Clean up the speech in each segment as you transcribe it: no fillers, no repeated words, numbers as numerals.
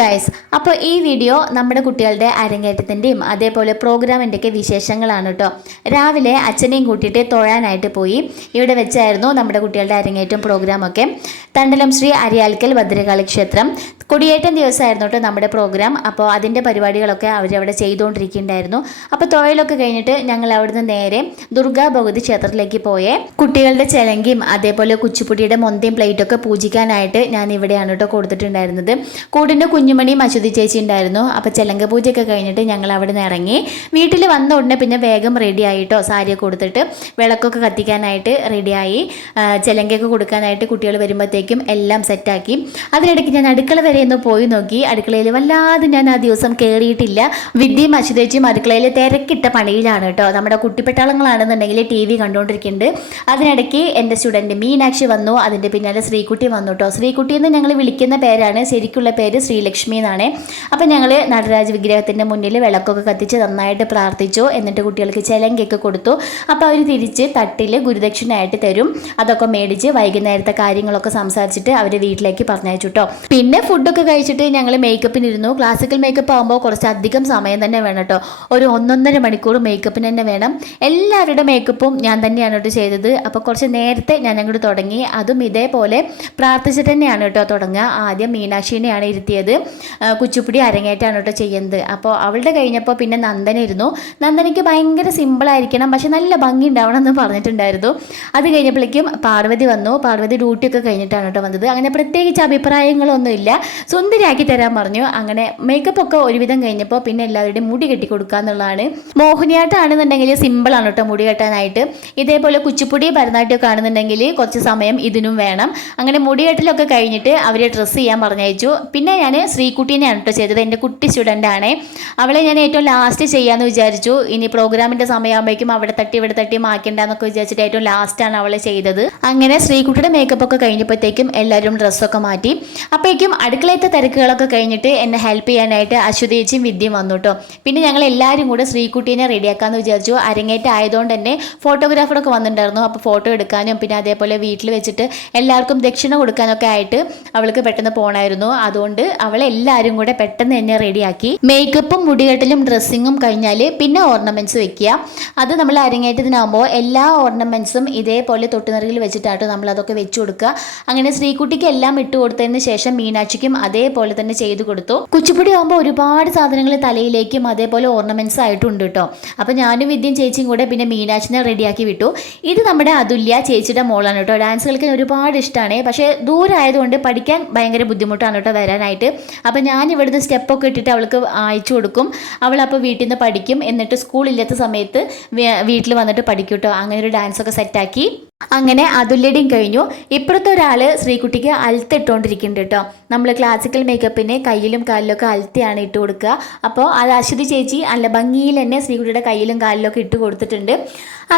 Guys, അപ്പോൾ ഈ video നമ്മുടെ കുട്ടികളുടെ അരങ്ങേറ്റത്തിൻ്റെയും അതേപോലെ പ്രോഗ്രാമിൻ്റെയൊക്കെ വിശേഷങ്ങളാണ് കേട്ടോ. രാവിലെ അച്ഛനെയും കൂട്ടിയിട്ട് തൊഴാനായിട്ട് പോയി. ഇവിടെ വെച്ചായിരുന്നു നമ്മുടെ കുട്ടികളുടെ അരങ്ങേറ്റം പ്രോഗ്രാമൊക്കെ. തണ്ടലം ശ്രീ അരിയാൽക്കൽ ഭദ്രകാളി ക്ഷേത്രം കൊടിയേറ്റം ദിവസമായിരുന്നു കേട്ടോ നമ്മുടെ പ്രോഗ്രാം. അപ്പോൾ അതിൻ്റെ പരിപാടികളൊക്കെ അവരവിടെ ചെയ്തുകൊണ്ടിരിക്കുന്നുണ്ടായിരുന്നു. അപ്പോൾ തൊഴലൊക്കെ കഴിഞ്ഞിട്ട് ഞങ്ങൾ അവിടുന്ന് നേരെ ദുർഗാ ഭഗവതി ക്ഷേത്രത്തിലേക്ക് പോയേ. കുട്ടികളുടെ ചെലങ്കയും അതേപോലെ കുച്ചിപ്പുടിയുടെ മൊന്തയും പ്ലേറ്റൊക്കെ പൂജിക്കാനായിട്ട് ഞാൻ ഇവിടെയാണ് കേട്ടോ കൊടുത്തിട്ടുണ്ടായിരുന്നത്. കൂടിൻ്റെ കുഞ്ഞുമണിയും അശ്വതി ചേച്ചി ഉണ്ടായിരുന്നു. അപ്പോൾ ചെലങ്ക പൂജയൊക്കെ കഴിഞ്ഞിട്ട് ഞങ്ങൾ അവിടെ നിന്ന് ഇറങ്ങി. വീട്ടിൽ വന്ന ഉടനെ പിന്നെ വേഗം റെഡി ആയിട്ടോ, സാരിയൊക്കെ കൊടുത്തിട്ട് വിളക്കൊക്കെ കത്തിക്കാനായിട്ട് റെഡിയായി. ചെലങ്കയൊക്കെ കൊടുക്കാനായിട്ട് കുട്ടികൾ വരുമ്പോഴത്തേക്കും എല്ലാം സെറ്റാക്കി. അതിനിടയ്ക്ക് ഞാൻ അടുക്കള വരെ ഒന്ന് പോയി നോക്കി. അടുക്കളയിൽ വല്ലാതെ ഞാൻ ആ ദിവസം കയറിയിട്ടില്ല. വിദ്യയും അശ്വതിയും അടുക്കളയിൽ തിരക്കിട്ട പണിയിലാണ് കേട്ടോ. നമ്മുടെ കുട്ടിപ്പെട്ടാളങ്ങളാണെന്നുണ്ടെങ്കിൽ TV കണ്ടുകൊണ്ടിരിക്കുന്നുണ്ട്. അതിനിടയ്ക്ക് എൻ്റെ സ്റ്റുഡൻറ്റ് മീനാക്ഷി വന്നു. അതിൻ്റെ പിന്നാലെ ശ്രീകുട്ടി വന്നു കേട്ടോ. ശ്രീകുട്ടി എന്ന് ഞങ്ങൾ വിളിക്കുന്ന പേരാണ്, ശരിക്കുള്ള പേര് ശ്രീലക്ഷ്മി എന്നാണ്. അപ്പം ഞങ്ങൾ നടരാജ വിഗ്രഹത്തിൻ്റെ മുന്നിൽ വിളക്കൊക്കെ കത്തിച്ച് നന്നായിട്ട് പ്രാർത്ഥിച്ചു. എന്നിട്ട് കുട്ടികൾക്ക് ചെലങ്കയൊക്കെ കൊടുത്തു. അപ്പോൾ അവർ തിരിച്ച് തട്ടിൽ ഗുരുദക്ഷിണയായിട്ട് തരും. അതൊക്കെ മേടിച്ച് വൈകുന്നേരത്തെ കാര്യങ്ങളൊക്കെ സംസാരിച്ചിട്ട് അവർ വീട്ടിലേക്ക് പറഞ്ഞയച്ചു കേട്ടോ. പിന്നെ ഫുഡൊക്കെ കഴിച്ചിട്ട് ഞങ്ങൾ മേക്കപ്പിനിരുന്നു. ക്ലാസിക്കൽ മേക്കപ്പ് ആകുമ്പോൾ കുറച്ച് അധികം സമയം തന്നെ വേണം കേട്ടോ. ഒരു 1.5 മണിക്കൂർ മേക്കപ്പിന് തന്നെ വേണം. എല്ലാവരുടെ മേക്കപ്പും ഞാൻ തന്നെയാണ് കേട്ടോ ചെയ്തത്. അപ്പോൾ കുറച്ച് നേരത്തെ ഞാൻ അങ്ങോട്ട് തുടങ്ങി. അതും ഇതേപോലെ പ്രാർത്ഥിച്ചിട്ട് തന്നെയാണ് കേട്ടോ തുടങ്ങുക. ആദ്യം മീനാക്ഷിനെയാണ് ഇരുത്തിയത്. കുച്ചിപ്പുടി അരങ്ങേറ്റാണ് കേട്ടോ ചെയ്യുന്നത്. അപ്പോൾ അവളുടെ കഴിഞ്ഞപ്പോൾ പിന്നെ നന്ദന ഇരുന്നു. നന്ദനയ്ക്ക് ഭയങ്കര സിമ്പിളായിരിക്കണം, പക്ഷെ നല്ല ഭംഗി ഉണ്ടാവണം എന്ന് പറഞ്ഞിട്ടുണ്ടായിരുന്നു. അത് കഴിഞ്ഞപ്പോഴേക്കും പാർവതി വന്നു. പാർവതി ഡ്യൂട്ടിയൊക്കെ കഴിഞ്ഞിട്ടാണ് കേട്ടോ വന്നത്. അങ്ങനെ പ്രത്യേകിച്ച് അഭിപ്രായങ്ങളൊന്നുമില്ല, സുന്ദരിയാക്കി തരാൻ പറഞ്ഞു. അങ്ങനെ മേക്കപ്പ് ഒക്കെ ഒരുവിധം കഴിഞ്ഞപ്പോൾ പിന്നെ എല്ലാവരുടെയും മുടി കെട്ടി കൊടുക്കുക എന്നുള്ളതാണ്. മോഹിനിയാട്ടമാണെന്നുണ്ടെങ്കിൽ സിമ്പിളാണ് കേട്ടോ മുടി കെട്ടാനായിട്ട്. ഇതേപോലെ കുച്ചിപ്പുടി ഭരതനാട്യമൊക്കെ ആണെന്നുണ്ടെങ്കിൽ കുറച്ച് സമയം ഇതിനും വേണം. അങ്ങനെ മുടികെട്ടലൊക്കെ കഴിഞ്ഞിട്ട് അവരെ ഡ്രസ്സ് ചെയ്യാൻ പറഞ്ഞയച്ചു. പിന്നെ ഞാൻ ശ്രീകുട്ടീനെയാണ് കേട്ടോ ചെയ്തത്. എൻ്റെ കുട്ടി സ്റ്റുഡൻ്റ് ആണ്. അവളെ ഞാൻ ഏറ്റവും ലാസ്റ്റ് ചെയ്യാമെന്ന് വിചാരിച്ചു. ഇനി പ്രോഗ്രാമിൻ്റെ സമയമാകുമ്പോഴേക്കും അവിടെ തട്ടി ഇവിടെ തട്ടി മാക്കേണ്ടെന്നൊക്കെ വിചാരിച്ചിട്ട് ഏറ്റവും ലാസ്റ്റാണ് അവളെ ചെയ്തത്. അങ്ങനെ ശ്രീകുട്ടിയുടെ മേക്കപ്പ് ഒക്കെ കഴിഞ്ഞപ്പോഴത്തേക്കും എല്ലാവരും ഡ്രസ്സൊക്കെ മാറ്റി. അപ്പോഴേക്കും അടുക്കളയത്തെ തിരക്കുകളൊക്കെ കഴിഞ്ഞിട്ട് എന്നെ ഹെൽപ്പ് ചെയ്യാനായിട്ട് അശ്വതിയും വിദ്യയും വന്നു കേട്ടോ. പിന്നെ ഞങ്ങൾ എല്ലാവരും കൂടെ ശ്രീകുട്ടീനെ റെഡിയാക്കാമെന്ന് വിചാരിച്ചു. അരങ്ങേറ്റം ആയതുകൊണ്ട് തന്നെ ഫോട്ടോഗ്രാഫറൊക്കെ വന്നിട്ടുണ്ടായിരുന്നു. അപ്പോൾ ഫോട്ടോ എടുക്കാനും പിന്നെ അതേപോലെ വീട്ടിൽ വെച്ചിട്ട് എല്ലാവർക്കും ദക്ഷിണ കൊടുക്കാനൊക്കെ ആയിട്ട് അവൾക്ക് പെട്ടെന്ന് പോകണമായിരുന്നു. അതുകൊണ്ട് അവളെല്ലാവരും കൂടെ പെട്ടെന്ന് തന്നെ റെഡിയാക്കി. മേക്കപ്പും മുടികെട്ടലും ഡ്രസ്സിങ്ങും കഴിഞ്ഞാൽ പിന്നെ ഓർണമെൻറ്റ്സ് വെക്കുക. അത് നമ്മൾ അരങ്ങേറ്റത്തിനാകുമ്പോൾ എല്ലാ ഓർണമെൻറ്റ്സും ഇതേപോലെ തൊട്ടുനിറകിൽ വെച്ചിട്ടാട്ടോ നമ്മൾ അതൊക്കെ വെച്ച് കൊടുക്കുക. അങ്ങനെ ശ്രീകുട്ടിക്ക് എല്ലാം ഇട്ട് കൊടുത്തതിന് ശേഷം മീനാക്ഷിക്കും അതേപോലെ തന്നെ ചെയ്തു കൊടുത്തു. കുച്ചിപ്പുടി ആകുമ്പോൾ ഒരുപാട് സാധനങ്ങൾ തലയിലേക്കും അതേപോലെ ഓർണമെൻറ്റ്സ് ആയിട്ടുണ്ട് കേട്ടോ. അപ്പോൾ ഞാനും വിദ്യയും ചേച്ചിയും കൂടെ പിന്നെ മീനാക്ഷിനെ റെഡിയാക്കി വിട്ടു. ഇത് നമ്മുടെ അതുല്യ ചേച്ചിയുടെ മോളാണ് കേട്ടോ. ഡാൻസ് കളിക്കാൻ ഒരുപാട് ഇഷ്ടമാണ്, പക്ഷേ ദൂരമായതുകൊണ്ട് പഠിക്കാൻ ഭയങ്കര ബുദ്ധിമുട്ടാണ് കേട്ടോ വരാനായിട്ട്. അപ്പോൾ ഞാൻ ഇവിടുന്ന് സ്റ്റെപ്പൊക്കെ ഇട്ടിട്ട് അവൾക്ക് അയച്ചു കൊടുക്കും. അവൾ അപ്പോൾ വീട്ടിൽ നിന്ന് പഠിക്കും. എന്നിട്ട് സ്കൂളില്ലാത്ത സമയത്ത് വീട്ടിൽ വന്നിട്ട് പഠിക്കും കേട്ടോ. അങ്ങനെ ഒരു ഡാൻസൊക്കെ സെറ്റാക്കി. അങ്ങനെ അതുല്യടിയും കഴിഞ്ഞു. ഇപ്പുറത്തെ ഒരാൾ ശ്രീകുട്ടിക്ക് അൽത്ത് ഇട്ടുകൊണ്ടിരിക്കുന്നുണ്ട് കേട്ടോ. നമ്മൾ ക്ലാസിക്കൽ മേക്കപ്പിന് കയ്യിലും കാലിലൊക്കെ അൽത്തിയാണ് ഇട്ട് കൊടുക്കുക. അപ്പോൾ അത് അശ്വതി ചേച്ചി നല്ല ഭംഗിയിൽ തന്നെ ശ്രീകുട്ടിയുടെ കയ്യിലും കാലിലൊക്കെ ഇട്ട് കൊടുത്തിട്ടുണ്ട്.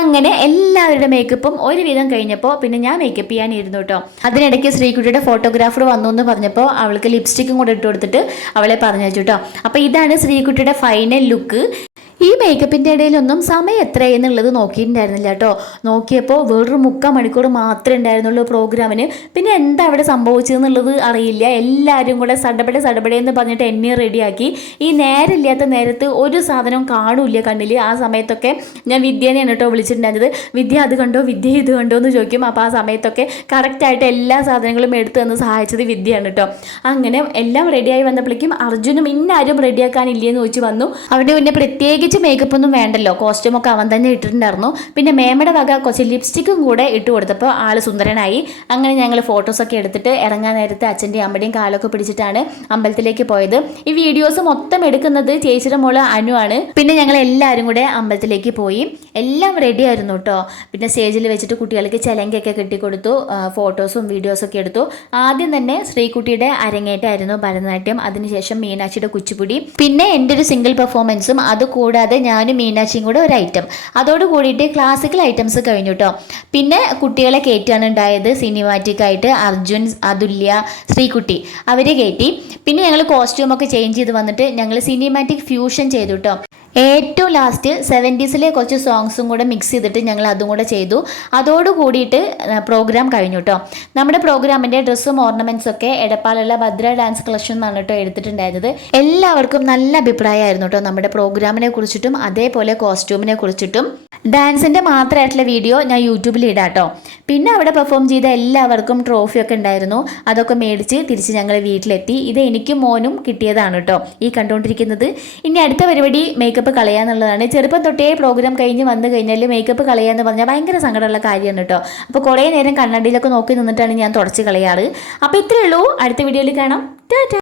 അങ്ങനെ എല്ലാവരുടെ മേക്കപ്പും ഒരുവിധം കഴിഞ്ഞപ്പോൾ പിന്നെ ഞാൻ മേക്കപ്പ് ചെയ്യാനിരുന്നു കേട്ടോ. അതിനിടയ്ക്ക് ശ്രീകുട്ടിയുടെ ഫോട്ടോഗ്രാഫർ വന്നു എന്ന് പറഞ്ഞപ്പോൾ അവൾക്ക് ലിപ്സ്റ്റിക്കും കൂടെ ഇട്ട് കൊടുത്തിട്ട് അവളെ പറഞ്ഞു കേട്ടോ. അപ്പോൾ ഇതാണ് ശ്രീകുട്ടിയുടെ ഫൈനൽ ലുക്ക്. ഈ മേക്കപ്പിൻ്റെ ഇടയിലൊന്നും സമയം എത്രയെന്നുള്ളത് നോക്കിയിട്ടുണ്ടായിരുന്നില്ല കേട്ടോ. നോക്കിയപ്പോൾ വേറൊരു 3/4 മണിക്കൂർ മാത്രമേ ഉണ്ടായിരുന്നുള്ളൂ പ്രോഗ്രാമിന്. പിന്നെ എന്താ അവിടെ സംഭവിച്ചതെന്നുള്ളത് അറിയില്ല. എല്ലാവരും കൂടെ സടപടയെന്ന് പറഞ്ഞിട്ട് എന്നെ റെഡിയാക്കി. ഈ നേരമില്ലാത്ത നേരത്ത് ഒരു സാധനവും കാണൂല്ല കണ്ണിൽ. ആ സമയത്തൊക്കെ ഞാൻ വിദ്യേനെയാണ് കേട്ടോ വിളിച്ചിട്ടുണ്ടായിരുന്നത്. വിദ്യ അത് കണ്ടോ, വിദ്യ ഇത് കണ്ടോ എന്ന് ചോദിക്കും. അപ്പോൾ ആ സമയത്തൊക്കെ കറക്റ്റായിട്ട് എല്ലാ സാധനങ്ങളും എടുത്തു തന്ന് സഹായിച്ചത് വിദ്യയാണ് കേട്ടോ. അങ്ങനെ എല്ലാം റെഡിയായി വന്നപ്പോഴേക്കും അർജുനും ഇന്നാരും റെഡിയാക്കാനില്ലേന്ന് ചോദിച്ച് വന്നു. അവിടെ പിന്നെ പ്രത്യേകിച്ച് മേക്കപ്പ് ഒന്നും വേണ്ടല്ലോ, കോസ്റ്റ്യൂമൊക്കെ അവൻ തന്നെ ഇട്ടിട്ടുണ്ടായിരുന്നു. പിന്നെ മേമയുടെ വക കുറച്ച് ലിപ്സ്റ്റിക്കും കൂടെ ഇട്ട് കൊടുത്തപ്പോൾ ആൾ സുന്ദരനായി. അങ്ങനെ ഞങ്ങൾ ഫോട്ടോസൊക്കെ എടുത്തിട്ട് ഇറങ്ങാൻ നേരത്തെ അച്ഛൻ്റെയും അമ്മയുടെയും കാലൊക്കെ പിടിച്ചിട്ടാണ് അമ്പലത്തിലേക്ക് പോയത്. ഈ വീഡിയോസ് മൊത്തം എടുക്കുന്നത് ചേച്ചിയുടെ മോള് അനു ആണ്. പിന്നെ ഞങ്ങൾ എല്ലാവരും കൂടെ അമ്പലത്തിലേക്ക് പോയി. എല്ലാം റെഡി ആയിരുന്നു കേട്ടോ. പിന്നെ സ്റ്റേജിൽ വെച്ചിട്ട് കുട്ടികൾക്ക് ചെലങ്കയൊക്കെ കെട്ടിക്കൊടുത്തു. ഫോട്ടോസും വീഡിയോസൊക്കെ എടുത്തു. ആദ്യം തന്നെ ശ്രീകുട്ടിയുടെ അരങ്ങേറ്റമായിരുന്നു ഭരതനാട്യം. അതിനുശേഷം മീനാക്ഷിയുടെ കുച്ചിപ്പുടി, പിന്നെ എൻ്റെ ഒരു സിംഗിൾ പെർഫോമൻസും. അതുകൂടാതെ ഞാനും മീനാക്ഷിയും കൂടെ ഒരു ഐറ്റം. അതോട് കൂടിയിട്ട് ക്ലാസിക്കൽ ഐറ്റംസ് കഴിഞ്ഞു കേട്ടോ. പിന്നെ കുട്ടികളെ കയറ്റാണ് ഉണ്ടായത്. സിനിമാറ്റിക് ആയിട്ട് അർജുൻ, അതുല്യ, ശ്രീകുട്ടി അവരെ കയറ്റി. പിന്നെ ഞങ്ങൾ കോസ്റ്റ്യൂമൊക്കെ ചേഞ്ച് ചെയ്ത് വന്നിട്ട് ഞങ്ങൾ സിനിമാറ്റിക് ഫ്യൂഷൻ ചെയ്തു കേട്ടോ. ഏറ്റവും ലാസ്റ്റ് 70s കുറച്ച് സോങ്സും കൂടെ മിക്സ് ചെയ്തിട്ട് ഞങ്ങൾ അതും കൂടെ ചെയ്തു. അതോട് കൂടിയിട്ട് പ്രോഗ്രാം കഴിഞ്ഞു കേട്ടോ. നമ്മുടെ പ്രോഗ്രാമിൻ്റെ ഡ്രസ്സും ഓർണമെൻറ്റ്സും ഒക്കെ എടപ്പാളുള്ള ഭദ്ര ഡാൻസ് കളക്ഷൻ എന്നാണ് കേട്ടോ എടുത്തിട്ടുണ്ടായിരുന്നത്. എല്ലാവർക്കും നല്ല അഭിപ്രായമായിരുന്നു കേട്ടോ നമ്മുടെ പ്രോഗ്രാമിനെ കുറിച്ചിട്ടും അതേപോലെ കോസ്റ്റ്യൂമിനെ കുറിച്ചിട്ടും. ഡാൻസിൻ്റെ മാത്രമായിട്ടുള്ള വീഡിയോ ഞാൻ യൂട്യൂബിൽ ഇടാം കേട്ടോ. പിന്നെ അവിടെ പെർഫോം ചെയ്ത എല്ലാവർക്കും ട്രോഫിയൊക്കെ ഉണ്ടായിരുന്നു. അതൊക്കെ മേടിച്ച് തിരിച്ച് ഞങ്ങൾ വീട്ടിലെത്തി. ഇത് എനിക്കും മോനും കിട്ടിയതാണ് കേട്ടോ ഈ കണ്ടുകൊണ്ടിരിക്കുന്നത്. ഇനി അടുത്ത പരിപാടി മേക്കപ്പ് കളയാന്നുള്ളതാണ്. ചെറുപ്പം തൊട്ടേ പ്രോഗ്രാം കഴിഞ്ഞ് വന്നു കഴിഞ്ഞാൽ മേക്കപ്പ് കളയാന്ന് പറഞ്ഞാൽ ഭയങ്കര സങ്കടമുള്ള കാര്യമാണ് കേട്ടോ. അപ്പോൾ കുറേ നേരം കണ്ണാടിയിലൊക്കെ നോക്കി നിന്നിട്ടാണ് ഞാൻ തുടച്ച് കളയാറ്. അപ്പോൾ ഇത്രയേ ഉള്ളൂ. അടുത്ത വീഡിയോയിൽ കാണാം. ടാറ്റാ.